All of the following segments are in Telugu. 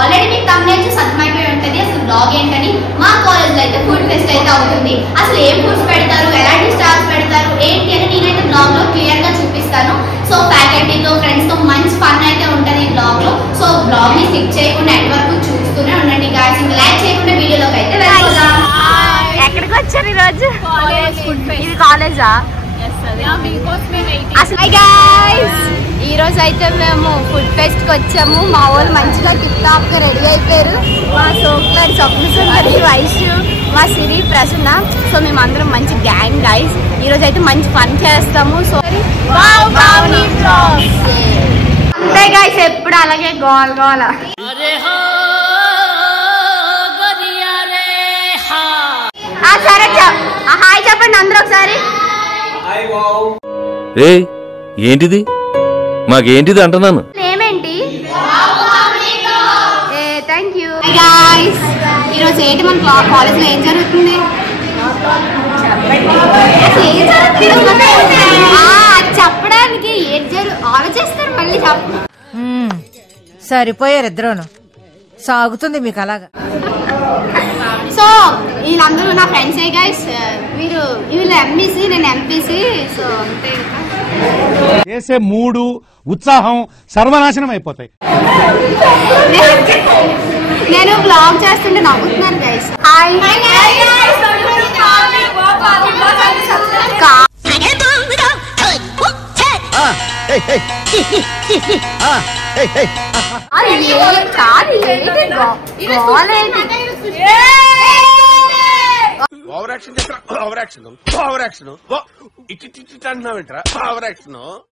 ఆల్రెడీ మీకు thumbnail చూసి అర్థమైపోయి ఉంటది అసలు బ్లాగ్ ఏంటని. మా కాలేజ్ లో అయితే ఫుడ్ ఫెస్ట్ అయితే అవుతుంది. అసలు ఏం ఫుడ్స్ పెడతారు, ఎలాంటి స్టాల్స్ పెడతారు ఏంటి అని నేనైతే బ్లాగ్ లో క్లియర్ గా చూపిస్తాను. సో ఫ్యాకల్టీతో ఫ్రెండ్స్ తో మంచి ఫన్ అయితే ఉంటది ఈ బ్లాగ్ లో. సో బ్లాగ్ ని స్కిప్ చేయకుండా ఎండ్ వరకు చూస్తూనే ఉండండి గాయ్స్. ఇంకా లైక్ చేయకుండా వీడియోలోకి అయితే వెళ్ళిపోదాం. ఎక్కడికి వచ్చారు ఈ రోజు? ఇది కాలేజా? ఈ రోజు అయితే మేము ఫుడ్ ఫెస్ట్ కి వచ్చాము. మా వాళ్ళు మంచిగా టిప్ టాప్ గా రెడీ అయిపోయారు. మా సోక్లర్ స్వప్న సుందరి, వైశ్యు, మా సిరి, ప్రసన్న. సో మేము అందరం మంచి గ్యాంగ్ గైస్. ఈ రోజు అయితే మంచి ఫన్ చేస్తాము. సో అంతే గైస్, ఎప్పుడు అలాగే గోల్ గోల. సరే హాయ్ చెప్పండి అందరూ ఒకసారి. ఏంటిది మాకేంటిది అంటున్నాను. ఏమేంటి? Thank you guys. ఈరోజు ఏంటి మన కాలేజ్ లో ఏం జరుగుతుంది? చెప్పడానికి ఏం ఆలోచిస్తారు మళ్ళీ చెప్పు. సరిపోయారు ఇద్దరును, సాగుతుంది మీకు అలాగా. సో వీళ్ళందరూ నా ఫ్రెండ్సే గైస్. వీళ్ళు ఎంబీసీ, నేను ఎంపీసీ. సో అంతే చేసే మూడు ఉత్సాహం సర్వనాశనం అయిపోతాయి. నేను బ్లాగ్ చేస్తుంటే నవ్వుతున్నారు గైస్. హాయ్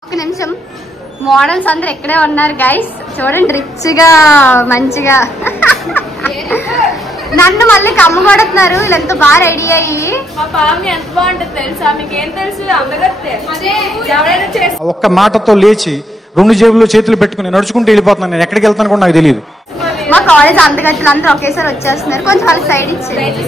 ఒక నిమిషం, మోడల్స్ అందరు ఇక్కడే ఉన్నారు గైస్. చూడండి రిచ్ గా మంచిగా నన్ను మళ్ళీ కమ్మ కొడుతున్నారు. వీళ్ళు ఎంత బాగా రెడీ అయ్యి. మా పామి ఎంత బాగుంటుంది తెలుసా? మీకేం తెలుసు? అందగత్తే. ఒక్క మాటతో లేచి రెండు జేబుల్లో చేతులు పెట్టుకుని నడుచుకుంటూ వెళ్ళిపోతున్నాను. నేను ఎక్కడికి వెళ్తాను కూడా నాకు తెలియదు. మా కాలేజ్ అందగత్తులు అందరూ ఒకేసారి వచ్చేస్తున్నారు. కొంచెం వాళ్ళకి సైడ్ ఇచ్చేది.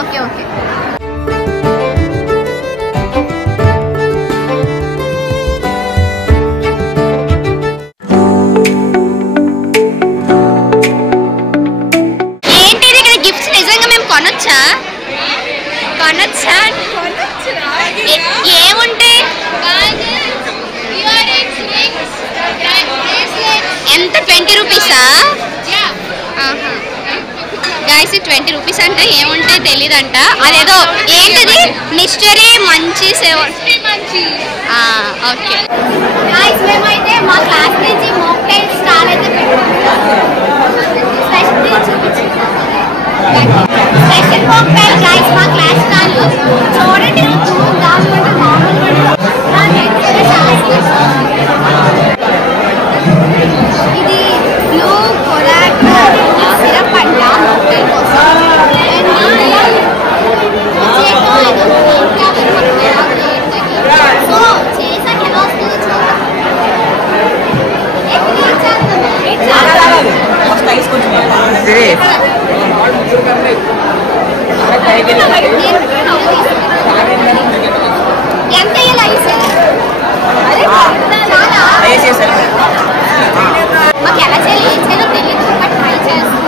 Okay okay. ఏంటిది ఇక్కడ గిఫ్ట్స్ నిజంగా మేము కొనొచ్చా? ఏముంటాయి? ఎంత? 20 రూపీసా? గైస్ 20 రూపీస్ అంటే ఏముంటాయి తెలీదంట. అదేదో ఏంటది మిస్టరీ మంచి సేవ. ఓకే గైస్, మేమైతే మా క్లాస్ నుంచి మోక్టైల్ స్టాల్ అయితే స్పెషల్ మోక్టైల్ గైస్. మా క్లాస్ స్టాల్ చూడండి. ఇది బ్లూ కొరాటో సిరప్ అంట మోక్టైల్ కోసం. సో చేసాక ఎలా వస్తుందో చూద్దాం. ఎంత మాకు ఎలా చేయాలి ఏం చేయాలో తెలియదు, బట్ ట్రై చేస్తాం.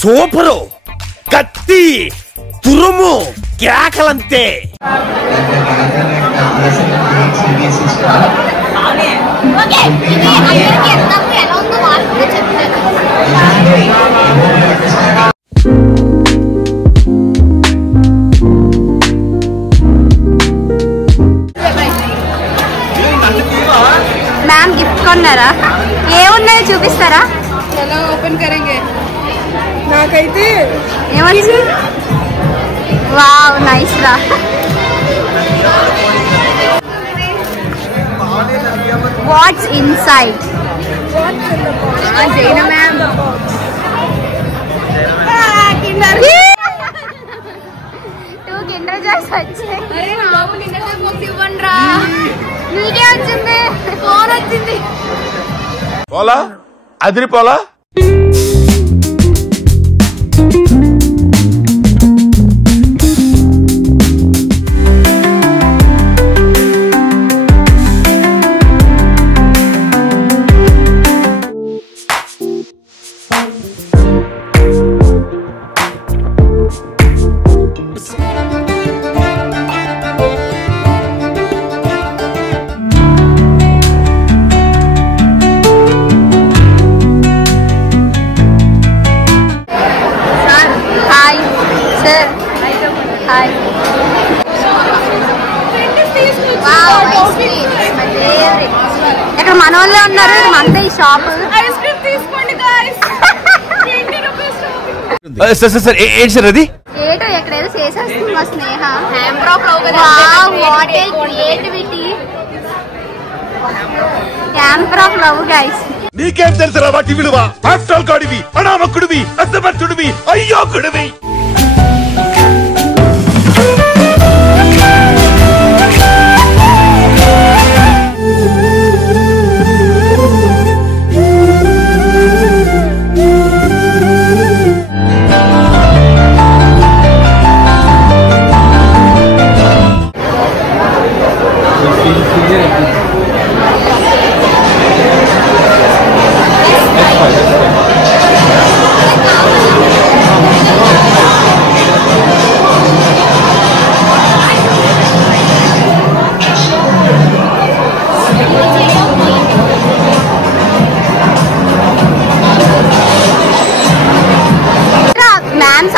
సూపరు, కత్తి, తురుము, కేకలంతే. మ్యామ్ గిఫ్ట్ కొన్నారా? ఏమున్నాయో చూపిస్తారా? ఎలా ఓపెన్ కరెంగే? నాకైతే ఏమని? వావ్ నైస్ రా. What's inside? Jaina ma'am two Kinder Joys వచ్చాయి. నీకే వచ్చింది, ఫోన్ వచ్చింది. పోలా అదిరిపోలా. ఇక్కడ మన వాళ్ళే ఉన్నారు, మనదే ఈ షాప్. ఐస్ క్రీమ్ తీసుకోండి గాయ్స్. 20 రూపీస్. ఏంటి సార్ అది? ఏటో ఎక్కడేదో చేసేస్తుంది మా Sneha. Camper of love guys. నీకేం తెలుసురా వాటి విలువ? ఆఫ్టర్ గాడివి, అనామకుడివి, అసమర్థుడివి, అయ్యోకుడివి.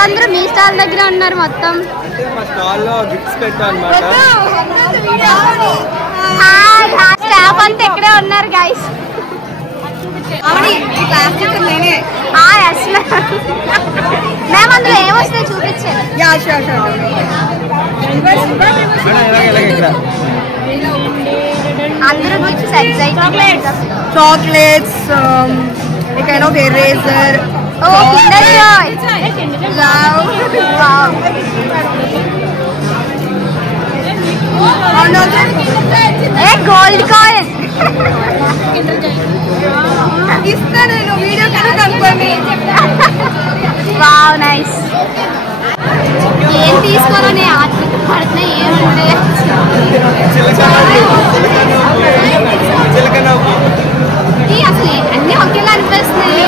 అందరూ మీ స్టాల్ దగ్గర ఉన్నారు మొత్తం. స్టాఫ్ అంతా ఇక్కడే ఉన్నారు గైస్. మ్యామ్ అందులో ఏమొస్తాయో చూపించారు. అందరూ chocolates, kind of eraser. Oh, Kinder Joy. Wow. Hey, gold coin. ఇస్తాను నేను వీడియో కింద కనుక్కోండి. Wow, nice. ఏం తీసుకోవాలని ఆత్మకి పడుతున్నాయి ఏమంటే అసలు అన్ని ఒకేలా అనిపిస్తున్నాయి.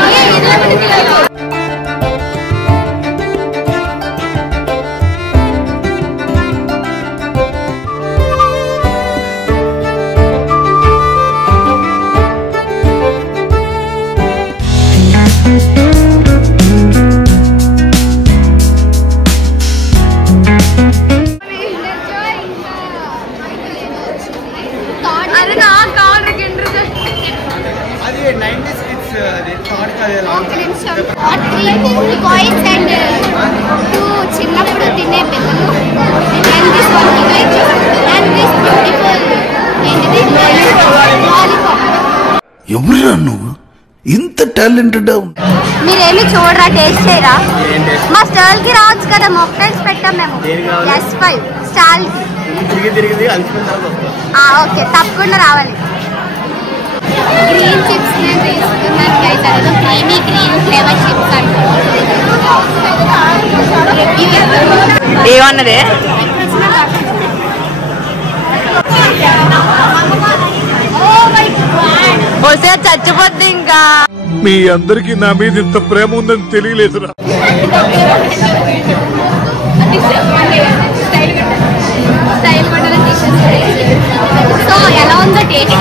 చిన్నప్పుడు తినే పిల్లలు ఎవరురా నువ్వు ఇంత టాలెంటెడ్? మీరేమి చూడరా, టేస్ట్ చేయరా? మా స్టాల్ కి రావచ్చు కదా, మొక్కైల్స్ పెట్టాం మేము. S5 స్టాల్ కి. ఓకే తప్పకుండా రావాలి. గ్రీన్ చిప్స్ నేను తీసుకున్నాను గైస్. అదేదో క్రీమీ గ్రీన్ ఫ్లేవర్ చిప్స్ అంటారు. ఏమన్నదే వస్తే చచ్చిపోద్ది ఇంకా. మీ అందరికి నా మీద ఇంత ప్రేమ ఉందని తెలియలేదురా. సో ఎలా ఉందో టేస్ట్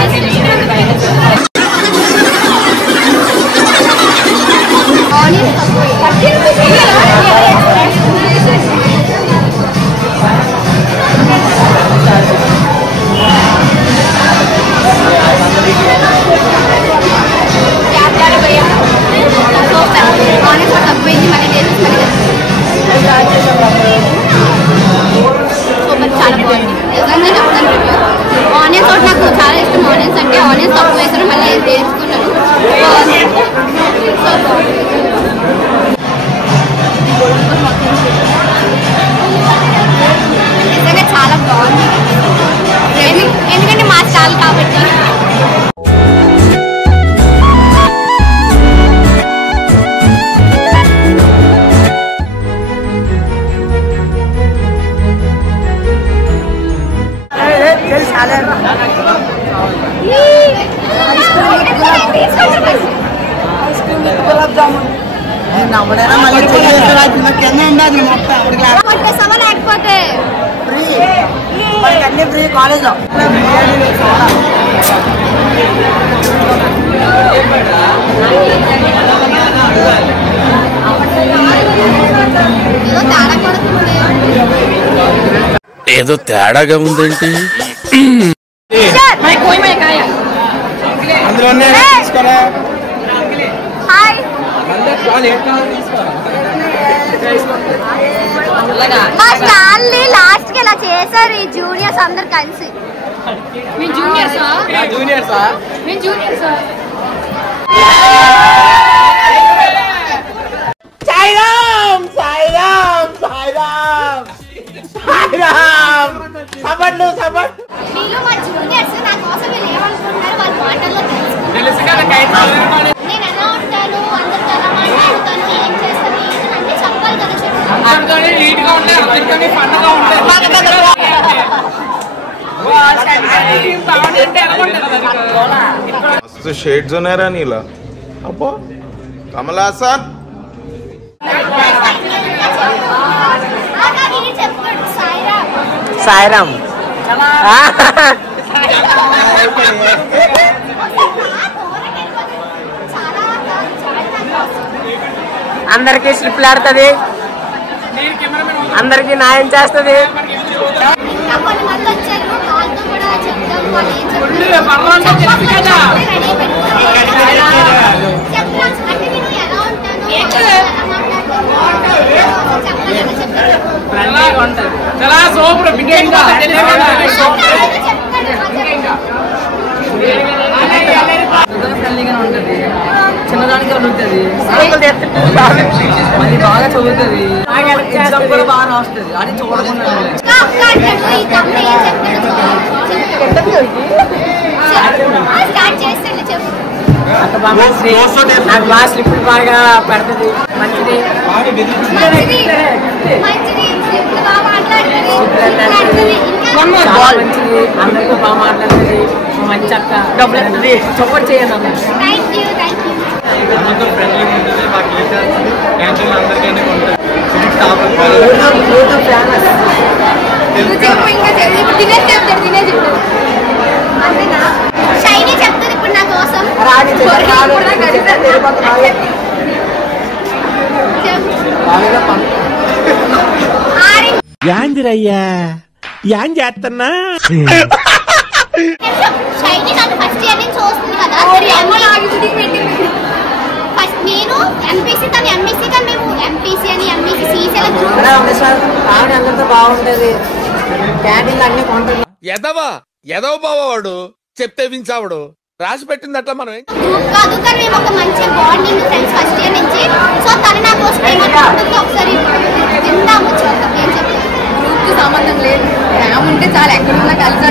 చాలా బాగుంది. నిజంగా చెప్తాను రివ్యూ. ఆనియన్స్ ఒకటి నాకు చాలా ఇష్టం. ఆనియన్స్ అంటే ఆనియన్స్ తక్కువ వేసారు, మళ్ళీ వేసుకున్నాను. నిజంగా చాలా బాగుంది. ఎందుకంటే మా స్టాల్ కాబట్టి. లేకపోతే అన్ని ఫ్రీ కాలేజ్ లో ఏదో తేడాగా ఉందేంటి? మా స్టాల్ ని లాస్ట్ కి ఇలా చేశారు ఈ జూనియర్స్ అందరు కలిసి. మీ జూనియర్సా? మీ జూనియర్సా? సాయిరామ్ సాయిరామ్ సాయిరామ్ సాయిరామ్ సబడ్లు సబడ్. వీళ్ళు మా జూనియర్స్. నా కోసం వీళ్ళు ఏమనుకుంటున్నారు వాళ్ళ మాటల్లో తెలుసుకుంటారు. నేను ఎలా ఉంటాను, అందరితో ఎలా మాట్లాడతాను, ఏం చేస్తాను అన్ని చెప్పాలి కదా. షేడ్స్ ఉన్నారా నీలా? అబ్బో కమలాసన్ సాయిరామ్ అందరికి స్లిప్లు ఆడుతుంది, అందరికి న్యాయం చేస్తుంది. కొంతమంది వచ్చారు, వాళ్ళతో కూడా చెప్తాం. వాళ్ళు ఏం చెప్తారు అంటే నేను ఎలా ఉంటది, చిన్నదానికి ఉంటుంది, మళ్ళీ బాగా చదువుతుంది, ఎగ్జామ్ కూడా బాగా రాస్తుంది. అది చూడకుండా నాకు బాగా స్లిప్ బాగా పెడుతుంది. మంచిది మంచిది, అందరికీ బాగా మాట్లాడుతుంది. మంచి అక్క డబ్బులు సపోర్ట్ చేయండి అన్న. YouTube famous. షైనీ చెప్తుంది ఇప్పుడు నా కోసం. యాందిరయ్యా ఏం చేస్తున్నా? షైనీ నన్ను ఫస్ట్ ఇయర్ నుంచి చూస్తుంది కదా. ఫస్ట్ నేను ఎంపీసీ, తను ఎంఈసీ, కానీ మేము ఎంపీసీ అని ఎంఈసీ సీసీ అందరితో బాగుంటది. క్యాంటీన్ అన్ని కొంటుంది. ఎదవ బావాడు చెప్తే వించావుడు రాసి పెట్టింది అట్లా. మనం గ్రూప్ కాదు, కానీ మేము ఒక మంచి బాండింగ్ ఫ్రెండ్స్ ఫస్ట్ ఇయర్ నుంచి. సో తను నా కోసం ఏమంటుందో ఒకసారి విందాము, చూద్దాం ఏం చెప్తాను. గ్రూప్ కి సంబంధం లేదు, ప్రేమ ఉంటే చాలా ఎక్కడున్నా కలిసి.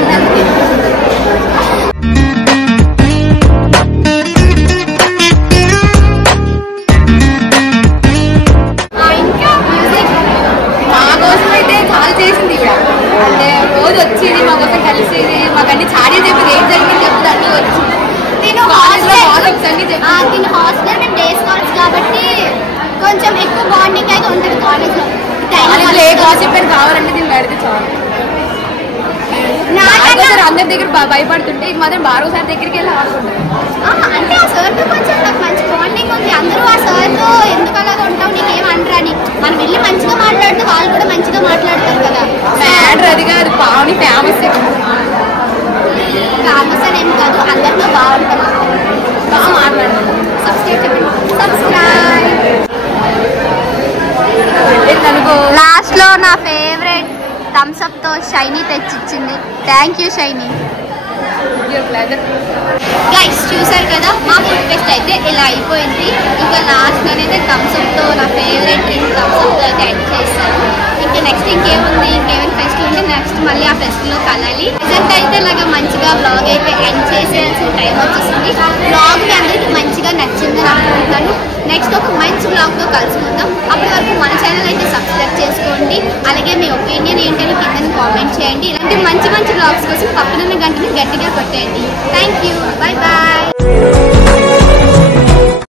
దగ్గర భయపడుతుంటే ఇది మాత్రం భార్గవ్ సార్ దగ్గరికి వెళ్ళి ఆడుకుంటారు. అంటే ఆ సార్తో కొంచెం నాకు మంచి బాండింగ్ ఉంది. అందరూ ఆ సార్తో ఎందుకు అలాగా ఉంటావు నీకేమంటారు అని మనం వెళ్ళి మంచిగా మాట్లాడితే వాళ్ళు కూడా మంచిగా మాట్లాడతారు కదా. మ్యాటర్ అది కాదు, పావని ఫేమస్ ఫేమస్ అని ఏం కాదు, అందరితో బాగుంటుంది, బాగా మాట్లాడతారు. లాస్ట్ లో నా ఫేవరెట్ థమ్స్ అప్ తో షైనీ తెచ్చిచ్చింది. Thank you Shiny. గైస్ చూసారు కదా మా ఫుడ్ ఫెస్ట్ అయితే ఇలా అయిపోయింది. ఇంకా లాస్ట్ లోనైతే థమ్స్ అప్ తో నా ఫేవరెట్ డ్రింక్ థమ్స్ అప్ తో అయితే ఎండ్ చేస్తాను. ఇంకా నెక్స్ట్ ఇంకేముంది, ఇంకేమైనా ఫెస్ట్ ఉంటే నెక్స్ట్ మళ్ళీ ఆ ఫెస్ట్ లో కలాలి. రిజల్ట్ అయితే ఇలాగా మంచిగా బ్లాగ్ అయితే ఎండ్ చేసేయాల్సిన టైం వచ్చేసింది. బ్లాగ్ మీ అందరికి మంచిగా నచ్చిందని అనుకుంటున్నాను. నెక్స్ట్ ఒక మంచి బ్లాగ్ తో కలుసుకుందాం. అప్పటి వరకు మన ఛానల్ అయితే సబ్స్క్రైబ్ చేసుకోండి. అలాగే మీ ఒపీనియన్ ఏంటని కింద కామెంట్ చేయండి. ఇలాంటి మంచి మంచి బ్లాగ్స్ కోసం పక్కనున్న గంటని గట్టిగా కొట్టేయండి. Thank you, bye bye.